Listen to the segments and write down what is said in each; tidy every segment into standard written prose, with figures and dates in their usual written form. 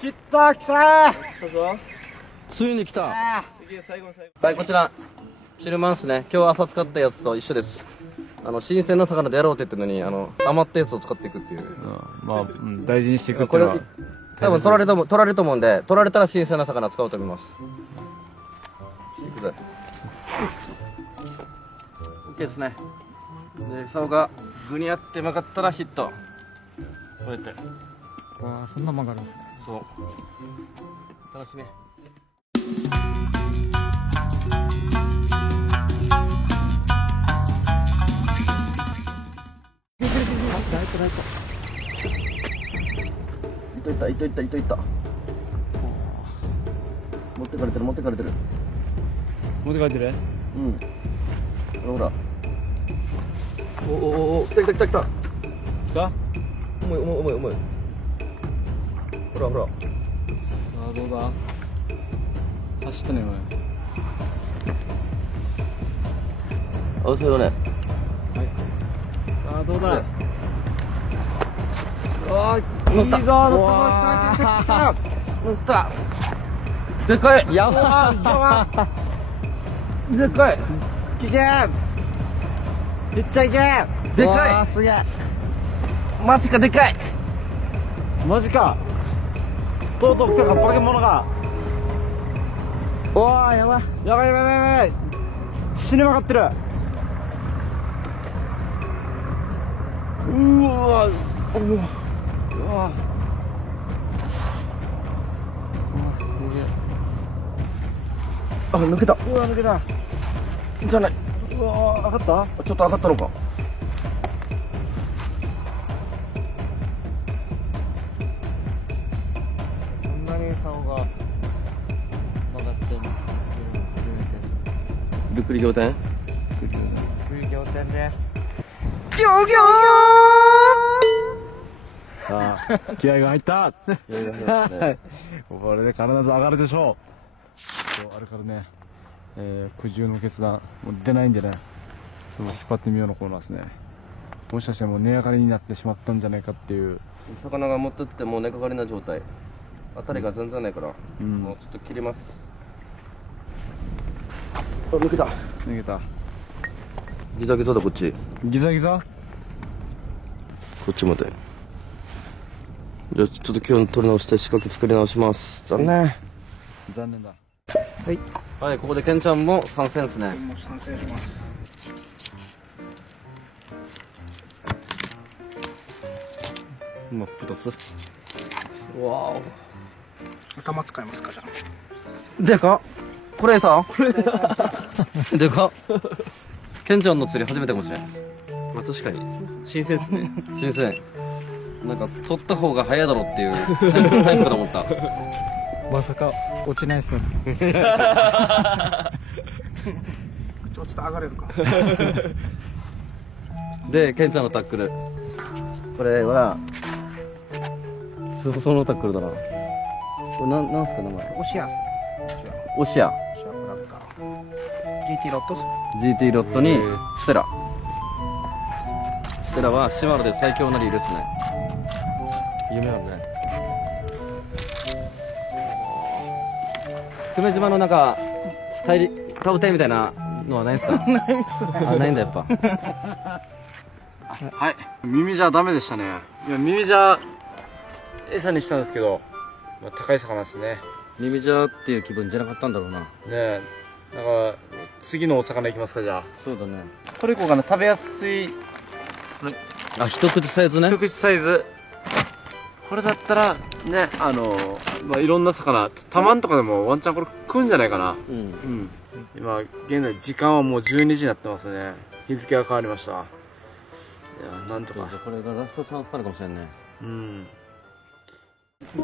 来た来たぞ。ついに来た。はい、こちらシルマンスね。今日朝使ったやつと一緒です。新鮮な魚でやろうって言ってるのに余ったやつを使っていくっていう。まあ、大事にしていくっていうのは多分取られると思うんで、取られたら新鮮な魚使おうと思います。いくぜ。 OK ですね。で竿がグニャって曲がったらヒット。こうやって。わあ、そんな曲がるんですね。そう、楽しみ。糸いった。持ってかれてる。持ってかれてる。うん。ほら。お、来た。来た？重い。ほら。さあ、どうだ？走ったね、あ、それはね。はい。さあ、どうだ？乗った。乗った。でかい。やばい。でかい。いけー。めっちゃいけー。でかい。すげえ。マジか、でかい。マジか。とうとう来たか、化け物が。おー、やばい。死にまかってる。うわ。あ、抜けた。抜けた。じゃない。うわー、上がった？ちょっと上がったのか。こんなに竿が曲がってる。びっくり仰天。仰天です。ギョギョさあ、気合が入った。ー。これで必ず上がるでしょう。あれからね、苦渋の決断、もう出ないんでね、引っ張ってみようのコーナーですね。もしかしてもう値上がりになってしまったんじゃないかっていう。魚が持ってってもう根かかりな状態。当たりが全然ないから、もうちょっと切ります。あ、抜けた。ギザギザだ、こっち。ギザギザ？こっちまで。じゃあちょっと今日取り直して仕掛け作り直します。残念だ。はい、ここでケンちゃんも参戦ですね。もう参戦します。真っ二つ。わー頭使いますか、じゃあ。お。でかっ。これさ。でかっ。ケンちゃんの釣り初めてかもしれん。まあ確かに新鮮ですね。新鮮。なんか取った方が早いだろっていうタイプかと思った。まさか落ちないっすね。ちょっと上がれるか。で、ケンちゃんのタックル。これはそのタックルだな。これなんすか名前。オシア。オシア。ブラッカー。GT ロットっす。GT ロットにステラ。ステラは島原で最強なリールですね。夢あるね。久米島の中タブテみたいなのはないんですか？ないっすね。あ、ないんだやっぱ。はい、耳じゃダメでしたね。いや、耳じゃ餌にしたんですけど、まあ、高い魚ですね。耳じゃっていう気分じゃなかったんだろうな。ねえ、だから次のお魚いきますか。じゃあそうだね。これいこうかな。食べやすいあ、一口サイズね。一口サイズ。これだったらね、まあ、いろんな魚、タマンとかでもワンチャンこれ食うんじゃないかな。今現在時間はもう12時になってますね。日付が変わりました。いや、なんとかこれがラストチャンスかもしれんね。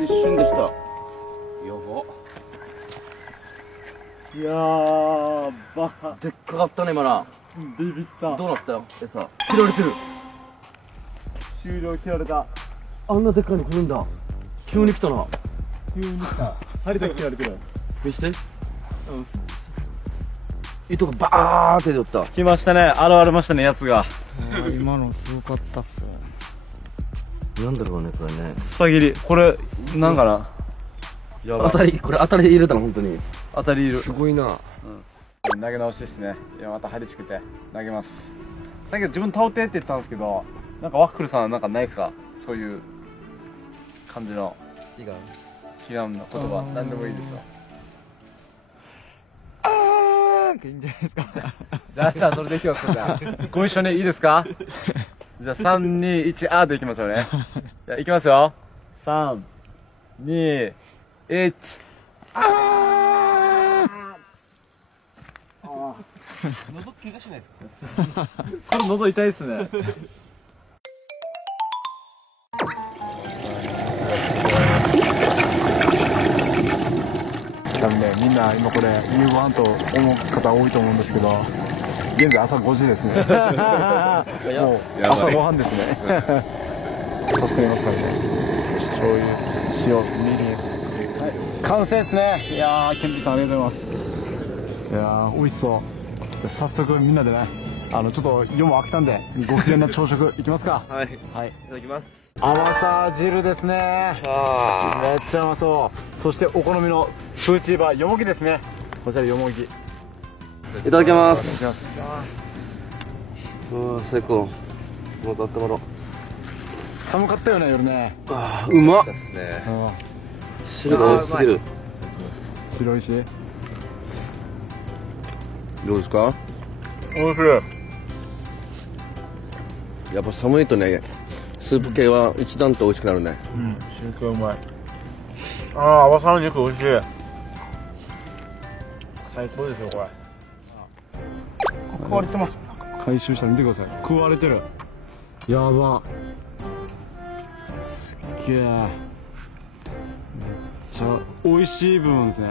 一瞬でした。やば。やば。でっかかったね今な。ビビった。どうなったよ餌。切られてる。終了。切られた。あんなでっかいの来るんだ。急に来たな。針だけ切られてる。見して。糸がバーって出た。来ましたね。現れましたね、やつが。今のすごかったっす。なんだろうねこれね。スパギリ。これなんかな。やばい。これ当たり入れたの、本当に。当たりいる。すごいな。投げ直しですね。いや、また張り付けて投げます。さっき自分倒ってって言ったんですけど、なんかワッフルさんなんかないですか？そういう感じのいいかな。気がの言葉、なんでもいいですよ。いいんじゃないですか。じゃあそれでいきますか。じゃあご一緒にいいですか？じゃあ3、2、1、あーでいきましょうね。じゃあいきますよ。3、2、1、喉怪我しないですか？これ喉痛いですね。多分ね、みんな今これ夕ご飯と思う方多いと思うんですけど、現在朝5時ですね。もう朝ごはんですね。助かりますからね。醤油、塩、みりん、はい、完成ですね。いやー、ケンピさんありがとうございます。いやー、美味しそう。早速みんなでね、ちょっと夜も飽きたんでご機嫌な朝食いきますか。はい。はい、いただきます。甘さ汁ですね。めっちゃうまそう。そしてお好みのプーチーバーよもぎですね。こちらよもぎ。いいただきまただきす。ます。最高。まずあったまろう。寒かったよね夜ね。あー、うまっですね。汁が美味しすぎる。白いし。どうですか？おいしい。やっぱ寒いとね、スープ系は一段と美味しくなるね。うん、すごいうまい。ああ、甘さの肉美味しい。最高ですよこれ。食われてます。回収したら見てください。食われてる。やば。すっげえ。めっちゃ美味しい部分ですね。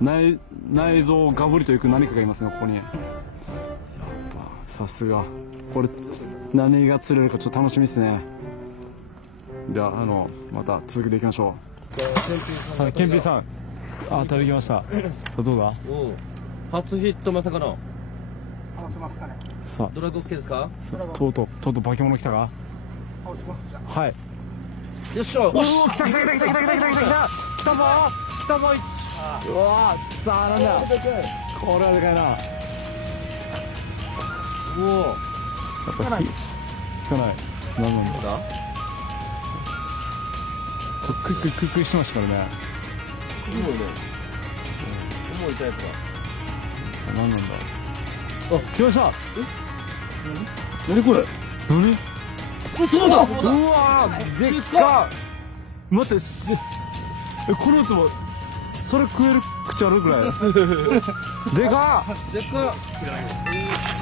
内臓をガブリといく何かがいますね、ここに。やっぱさすが。これ何が釣れるかちょっと楽しみですね。じゃあまた続けていきましょう。はい、ケンピーさん、あ、食べきました。どうだ？初ヒットまさかの。さドラゴン系ですか？あ、とうとう化け物来たか？はい。よっしゃ。おお、来たぞ来たぞ。うわー、さあなんだ。これはでかいな。おお。やっぱ引かない。何なんだ。クイしてましたからね。重いタイプだ。何なんだ。あ、来ました。何これ。何。そうだ。うわー、でっか。待って、このやつもそれ食える口あるぐらい。でかっ。でか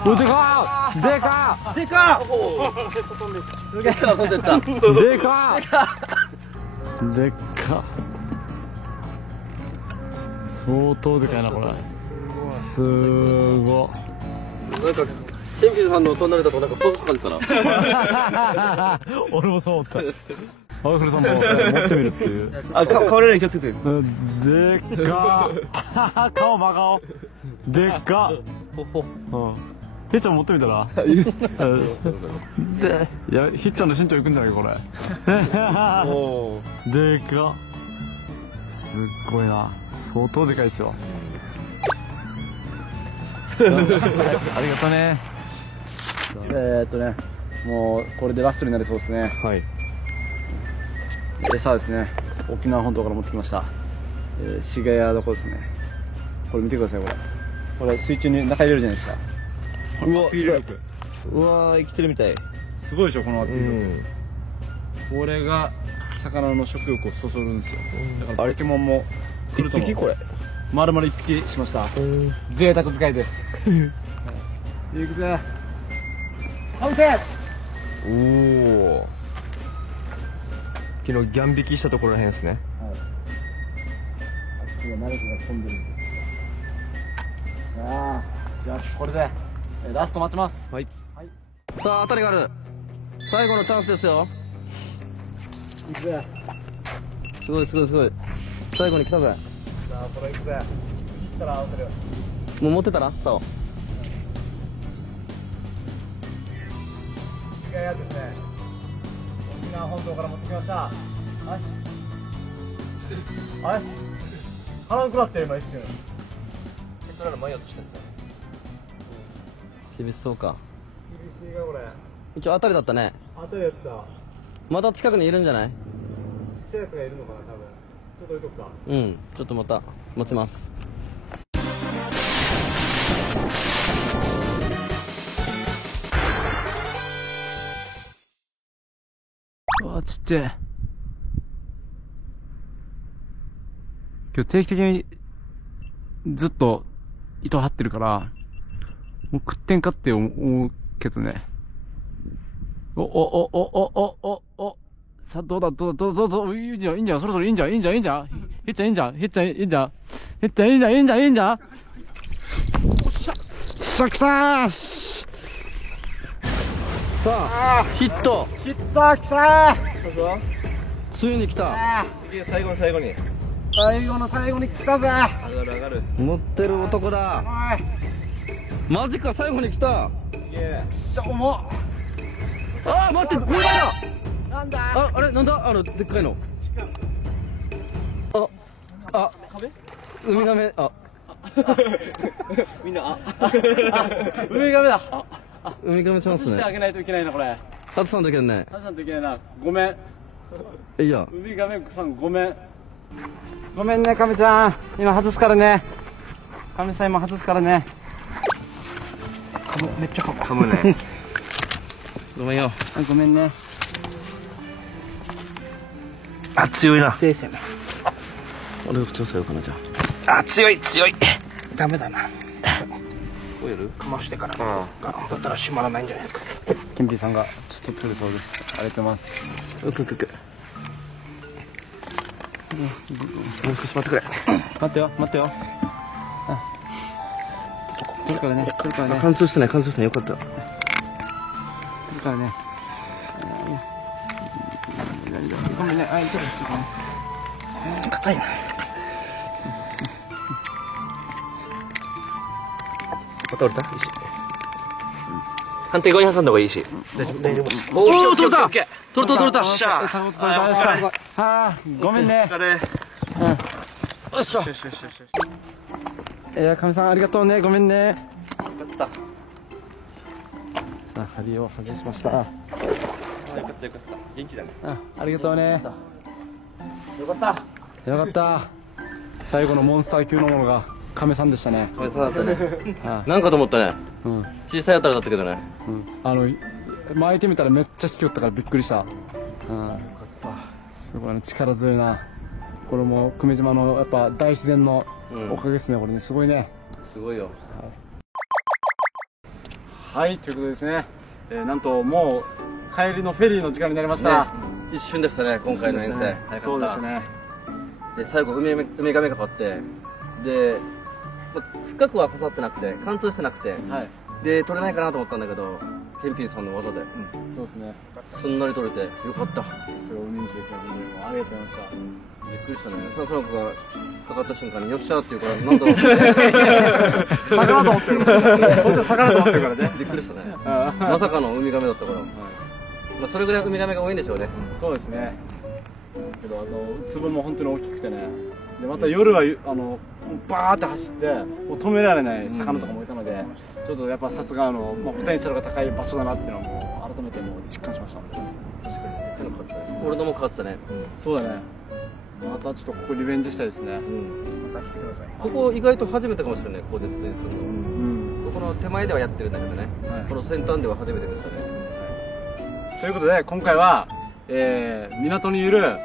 うでかっ。でかっ。でかっ。でかっ。外出た。でかっ。でっか。相当でかいなこれ。すご。なんかケンピーさんの隣だとなんか遠く感じたな。俺もそう思った。ワッフルさんも持ってみるっていう。あ、顔れる気をつけて。でっか。顔真顔。でっか。ひっちゃん持ってみたら。いや、ひっちゃんの身長いくんじゃないかこれ。でか。すっごいな。相当でかいですよ。ありがとうね。もうこれでラストになりそうですね。はい。餌ですね。沖縄本島から持ってきました。シガヤどこですね。これ見てくださいこれ。これ水中に中入れるじゃないですか。うわ、うわ、生きてるみたい。すごいでしょこのアピール。これが魚の食欲をそそるんですよ。だからポケモンも来ると思う。これ丸々一匹しました。贅沢使いです。いくぜ。アウト。おお。昨日ギャン引きしたところらへんですね。はい。あっちが誰かが飛んでる。ああ、じゃあこれでラスト待ちます。はい。さあ、当たりがある。最後のチャンスですよ。いくぜ。すごいすごいすごい。最後に来たぜ。さあこれいくぜ。来たら合わせる。もう持ってたな、さお。違うやつですね。沖縄本島から持ってきました。はい。あれ腹くらって今一瞬。ケントラの前ようとしてんすよ。厳しそうか。厳しいがこれ。一応当たりだったね。当たりやった。ちっまた近くにいるんじゃない？ちゃいやつがいるのかな多分。ちょっと置いとくか。うん、ちょっとまた持ちます。うわちっちゃい。今日定期的にずっと糸張ってるから、もう食ってんかって思うけどね。さあ、どうだ、いいんじゃん、そろそろいいんじゃん。へっちゃんいいんじゃん。さあ、来たーし。さあ、ヒット。来たついに来た。最後の最後に。最後に来たぜ。上がる。持ってる男だ。マジか、最後に来た。しょうも。あー、待って、ウミガメだ。なんだ。あれ、なんだ、でっかいの。ウミガメ、みんな、ウミガメだ。ウミガメチャンスね。外してあげないといけないな、これ。外さんといけんね。外さんといけないな。ごめん。いいや。ウミガメさん、ごめん。ごめんね、カメちゃん。今外すからね。カメさん今外すからね。めっちゃ噛むね。ごめんよ。ごめんね。あ、強いな。先生ね。俺が口をさようかな、じゃあ、強い。ダメだな。あ。こうやる？かましてから。だったら閉まらないんじゃないですか。ケンピーさんがちょっと取るそうです。ありがとうございます。もう少し待ってくれ。待ってよ。取るからね。貫通してないよかった。取るからね。ごめんね。ちょっと硬いな。また折れた？石。反対側に挟んだ方がいいし。大丈夫。おお、取れた。ごめんね。よっしゃ。かみさんありがとうね。ごめんね。よかった。さあ針を外しました。よかった。元気だね。ありがとうね。よかった。最後のモンスター級のものがカメさんでしたね。これそうだったね。なんかと思ったね。小さい当たりだったけどね。巻いてみたらめっちゃ引き寄ったからびっくりした。よかった。すごい力強いな。これも久米島のやっぱ大自然のおかげですね。これね、すごいね。すごいよ。はい、ということでですね。なんともう帰りのフェリーの時間になりました。一瞬でしたね、今回の遠征。そうでしたね。で、最後ウミガメがかかって、で、深くは刺さってなくて、貫通してなくて、で、取れないかなと思ったんだけど、ケンピンさんの技で、そうですね。すんなり取れて、よかった。すごい海虫ですね。ありがとうございました。びっくりしたね。その子がかかった瞬間に、よっしゃーっていうから、なんだろうって。魚と思ってるからね。本当に魚と思ってるからね。びっくりしたね。まさかのウミガメだったから。それぐらいウミガメが多いんでしょうね。そうですね。けど粒も本当に大きくてね。でまた夜はバーって走ってもう止められない魚とかもいたので、ちょっとやっぱさすがポテンシャルが高い場所だなっていうのをもう改めてもう実感しました。確かにでっかいのかかってたね。俺のもかかってたね。そうだね。またちょっとここリベンジしたいですね。また来てください。ここ意外と初めてかもしれない、コーデステにするの。ここの手前ではやってるんだけどね。この先端では初めてでしたね。ということで今回は港にいる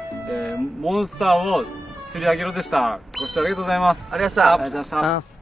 モンスターを釣り上げろでした。ご視聴ありがとうございます。ありがとうございました。ありがとうございました。